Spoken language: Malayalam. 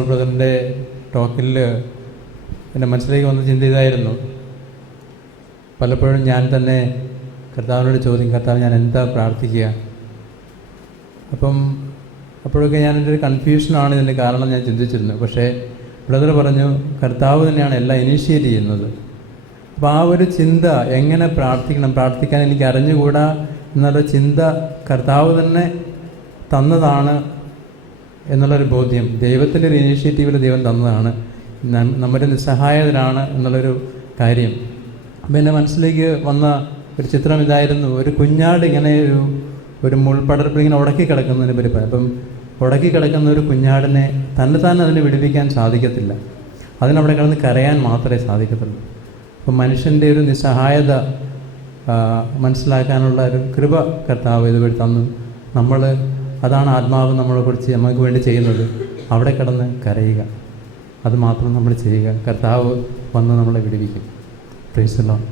ബ്രദറിൻ്റെ ടോക്കിൽ എൻ്റെ മനസ്സിലേക്ക് വന്ന ചിന്ത ഇതായിരുന്നു. പലപ്പോഴും ഞാൻ തന്നെ കർത്താവിനോട് ചോദിക്കും, കർത്താവ് ഞാൻ എന്താ പ്രാർത്ഥിക്കുക? അപ്പോഴൊക്കെ ഞാനെൻ്റെ ഒരു കൺഫ്യൂഷനാണ് ഇതിൻ്റെ കാരണം ഞാൻ ചിന്തിച്ചിരുന്നു. പക്ഷേ ബ്രദർ പറഞ്ഞു, കർത്താവ് തന്നെയാണ് എല്ലാം ഇനീഷ്യേറ്റ് ചെയ്യുന്നത്. അപ്പോൾ ആ ഒരു ചിന്ത, എങ്ങനെ പ്രാർത്ഥിക്കാൻ എനിക്ക് അറിഞ്ഞുകൂടാ എന്നുള്ള ചിന്ത കർത്താവ് തന്നെ തന്നതാണ് എന്നുള്ളൊരു ബോധ്യം, ദൈവത്തിൻ്റെ ഒരു ഇനീഷ്യേറ്റീവിൽ ദൈവം തന്നതാണ്, നമ്മുടെ നിസ്സഹായതരാണ് എന്നുള്ളൊരു കാര്യം. അപ്പം എൻ്റെ മനസ്സിലേക്ക് വന്ന ഒരു ചിത്രം ഇതായിരുന്നു. ഒരു കുഞ്ഞാട് ഇങ്ങനെ ഒരു മുൾപടർപ്പിൽ ഇങ്ങനെ ഉടക്കി കിടക്കുന്നതിന് പറ്റി. അപ്പം ഉടക്കി കിടക്കുന്ന ഒരു കുഞ്ഞാടിനെ തന്നെ അതിനെ വിടുവിക്കാൻ സാധിക്കത്തില്ല, അതിനവിടെ കിടന്ന് കരയാൻ മാത്രമേ സാധിക്കത്തുള്ളൂ. അപ്പം മനുഷ്യൻ്റെ ഒരു നിസ്സഹായത മനസ്സിലാക്കാനുള്ള ഒരു കൃപ കർത്താവ് ഇതുവഴി തന്നു. അതാണ് ആത്മാവ് നമ്മളെക്കുറിച്ച് നമുക്ക് വേണ്ടി ചെയ്യുന്നത്. അവിടെ കിടന്ന് കരയുക, അത് മാത്രം നമ്മൾ ചെയ്യുക. കർത്താവ് വന്ന് നമ്മളെ വിടുവിക്കും. Praise the Lord.